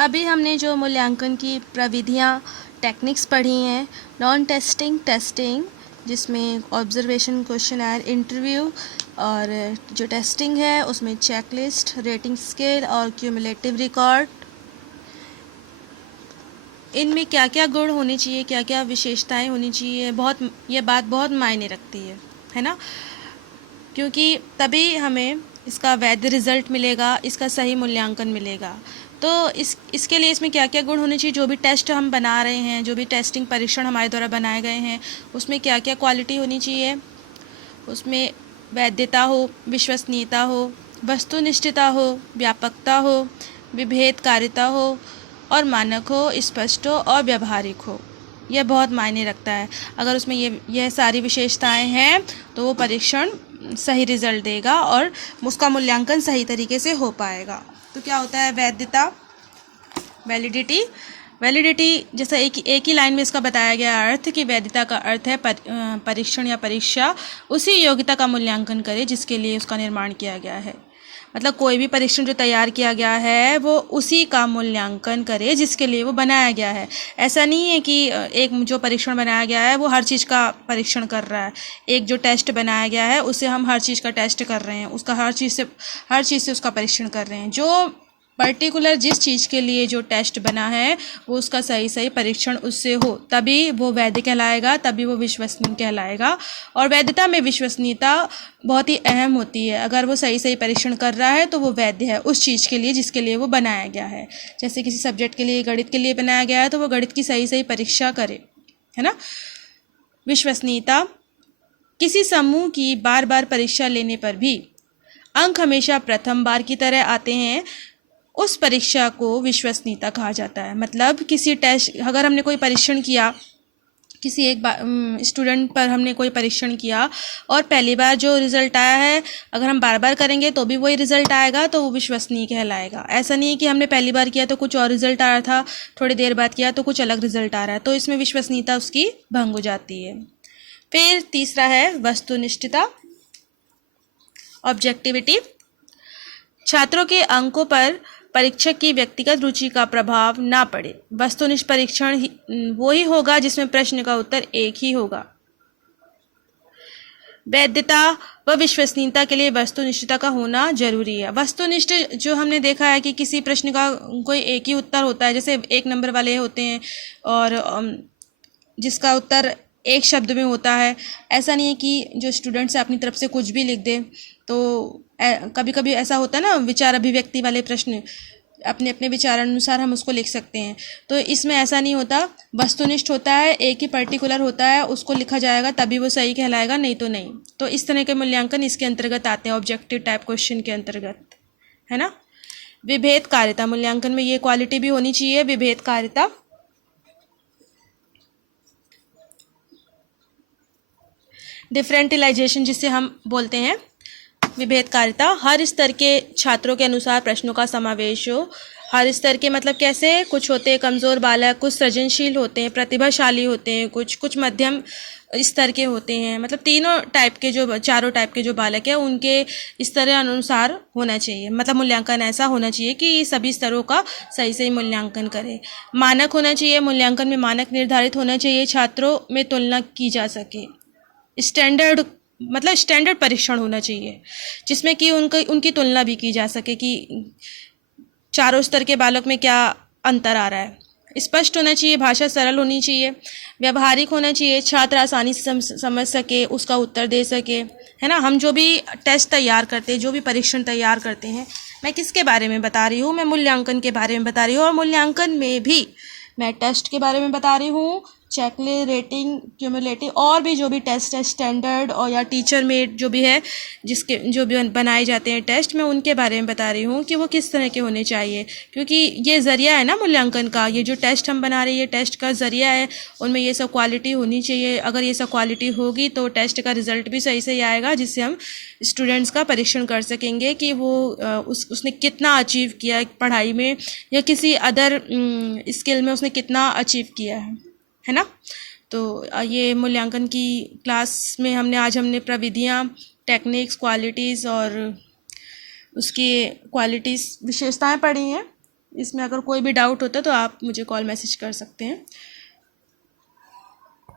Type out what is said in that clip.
अभी हमने जो मूल्यांकन की प्रविधियाँ टेक्निक्स पढ़ी हैं, नॉन टेस्टिंग, टेस्टिंग, जिसमें ऑब्जर्वेशन, क्वेश्चनर, इंटरव्यू, और जो टेस्टिंग है उसमें चेकलिस्ट, रेटिंग स्केल और क्यूमुलेटिव रिकॉर्ड। इनमें क्या क्या गुण होने चाहिए, क्या क्या विशेषताएं होनी चाहिए, ये बात बहुत मायने रखती है ना, क्योंकि तभी हमें इसका वैध रिजल्ट मिलेगा, इसका सही मूल्यांकन मिलेगा। तो इसके लिए इसमें क्या क्या गुण होने चाहिए, जो भी टेस्ट हम बना रहे हैं, जो भी टेस्टिंग परीक्षण हमारे द्वारा बनाए गए हैं, उसमें क्या क्या क्वालिटी होनी चाहिए। उसमें वैधता हो, विश्वसनीयता हो, वस्तुनिष्ठता हो, व्यापकता हो, विभेदकारिता हो और मानक हो, स्पष्ट हो और व्यवहारिक हो। यह बहुत मायने रखता है। अगर उसमें यह सारी विशेषताएं हैं तो वो परीक्षण सही रिजल्ट देगा और उसका मूल्यांकन सही तरीके से हो पाएगा। तो क्या होता है वैधता, वैलिडिटी। वैलिडिटी जैसा एक ही लाइन में इसका बताया गया अर्थ कि वैधता का अर्थ है परीक्षण या परीक्षा उसी योग्यता का मूल्यांकन करे जिसके लिए उसका निर्माण किया गया है। मतलब कोई भी परीक्षण जो तैयार किया गया है वो उसी का मूल्यांकन करे जिसके लिए वो बनाया गया है। ऐसा नहीं है कि एक जो परीक्षण बनाया गया है वो हर चीज़ का परीक्षण कर रहा है। एक जो टेस्ट बनाया गया है उसे हम हर चीज़ का टेस्ट कर रहे हैं, उसका हर चीज़ से उसका परीक्षण कर रहे हैं। जो पर्टिकुलर जिस चीज़ के लिए जो टेस्ट बना है वो उसका सही परीक्षण उससे हो, तभी वो वैध कहलाएगा, तभी वो विश्वसनीय कहलाएगा। और वैधता में विश्वसनीयता बहुत ही अहम होती है। अगर वो सही परीक्षण कर रहा है तो वो वैध है उस चीज़ के लिए जिसके लिए वो बनाया गया है। जैसे किसी सब्जेक्ट के लिए, गणित के लिए बनाया गया है तो वो गणित की सही परीक्षा करे, है ना। विश्वसनीयता, किसी समूह की बार बार परीक्षा लेने पर भी अंक हमेशा प्रथम बार की तरह आते हैं, उस परीक्षा को विश्वसनीयता कहा जाता है। मतलब किसी टेस्ट, अगर हमने कोई परीक्षण किया, किसी एक स्टूडेंट पर हमने कोई परीक्षण किया और पहली बार जो रिज़ल्ट आया है अगर हम बार बार करेंगे तो भी वही रिज़ल्ट आएगा, तो वो विश्वसनीय कहलाएगा। ऐसा नहीं है कि हमने पहली बार किया तो कुछ और रिज़ल्ट आ रहा था, थोड़ी देर बाद किया तो कुछ अलग रिज़ल्ट आ रहा है, तो इसमें विश्वसनीयता उसकी भंग हो जाती है। फिर तीसरा है वस्तुनिष्ठता, ऑब्जेक्टिविटी। छात्रों के अंकों पर परीक्षक की व्यक्तिगत रुचि का प्रभाव ना पड़े। वस्तुनिष्ठ परीक्षण वो ही होगा जिसमें प्रश्न का उत्तर एक ही होगा। वैधता व विश्वसनीयता के लिए वस्तुनिष्ठता का होना जरूरी है। वस्तुनिष्ठ जो हमने देखा है कि किसी प्रश्न का कोई एक ही उत्तर होता है, जैसे 1 नंबर वाले होते हैं और जिसका उत्तर एक शब्द में होता है। ऐसा नहीं है कि जो स्टूडेंट्स अपनी तरफ से कुछ भी लिख दे। तो कभी कभी ऐसा होता है ना, विचार अभिव्यक्ति वाले प्रश्न, अपने अपने विचार अनुसार हम उसको लिख सकते हैं। तो इसमें ऐसा नहीं होता, वस्तुनिष्ठ होता है, एक ही पर्टिकुलर होता है, उसको लिखा जाएगा तभी वो सही कहलाएगा, नहीं तो नहीं। तो इस तरह के मूल्यांकन इसके अंतर्गत आते हैं, ऑब्जेक्टिव टाइप क्वेश्चन के अंतर्गत, है ना। विभेदकारिता, मूल्यांकन में ये क्वालिटी भी होनी चाहिए, विभेदकारिता। डिफरेंटिलाइजेशन जिसे हम बोलते हैं, विभेदकारिता, हर स्तर के छात्रों के अनुसार प्रश्नों का समावेश हो। हर स्तर के मतलब कैसे, कुछ होते हैं कमज़ोर बालक, कुछ सृजनशील होते हैं, प्रतिभाशाली होते हैं, कुछ मध्यम स्तर के होते हैं। मतलब चारों टाइप के जो बालक हैं उनके स्तर अनुसार होना चाहिए। मतलब मूल्यांकन ऐसा होना चाहिए कि सभी स्तरों का सही मूल्यांकन करे। मानक होना चाहिए, मूल्यांकन में मानक निर्धारित होना चाहिए, छात्रों में तुलना की जा सके। स्टैंडर्ड परीक्षण होना चाहिए जिसमें कि उनकी तुलना भी की जा सके कि चारों स्तर के बालक में क्या अंतर आ रहा है। स्पष्ट होना चाहिए, भाषा सरल होनी चाहिए, व्यवहारिक होना चाहिए, छात्र आसानी से समझ सके, उसका उत्तर दे सके, है ना। हम जो भी टेस्ट तैयार करते हैं, जो भी परीक्षण तैयार करते हैं, मैं किसके बारे में बता रही हूँ, मैं मूल्यांकन के बारे में बता रही हूँ। और मूल्यांकन में भी मैं टेस्ट के बारे में बता रही हूँ, चेकलिस्ट, रेटिंग, क्यूमुलेटिव, और भी जो भी टेस्ट है स्टैंडर्ड और या टीचर मेड जो भी है, जिसके जो भी बनाए जाते हैं टेस्ट, मैं उनके बारे में बता रही हूँ कि वो किस तरह के होने चाहिए। क्योंकि ये ज़रिया है ना मूल्यांकन का, ये जो टेस्ट हम बना रहे हैं ये टेस्ट का ज़रिया है, उनमें ये सब क्वालिटी होनी चाहिए। अगर ये सब क्वालिटी होगी तो टेस्ट का रिज़ल्ट भी सही आएगा, जिससे हम स्टूडेंट्स का परीक्षण कर सकेंगे कि वो उसने कितना अचीव किया है पढ़ाई में या किसी अदर स्किल में उसने कितना अचीव किया है ना। तो ये मूल्यांकन की क्लास में हमने प्रविधियाँ, टेक्निक्स, क्वालिटीज़ और उसकी क्वालिटीज़, विशेषताएं पढ़ी हैं। इसमें अगर कोई भी डाउट होता है तो आप मुझे कॉल मैसेज कर सकते हैं।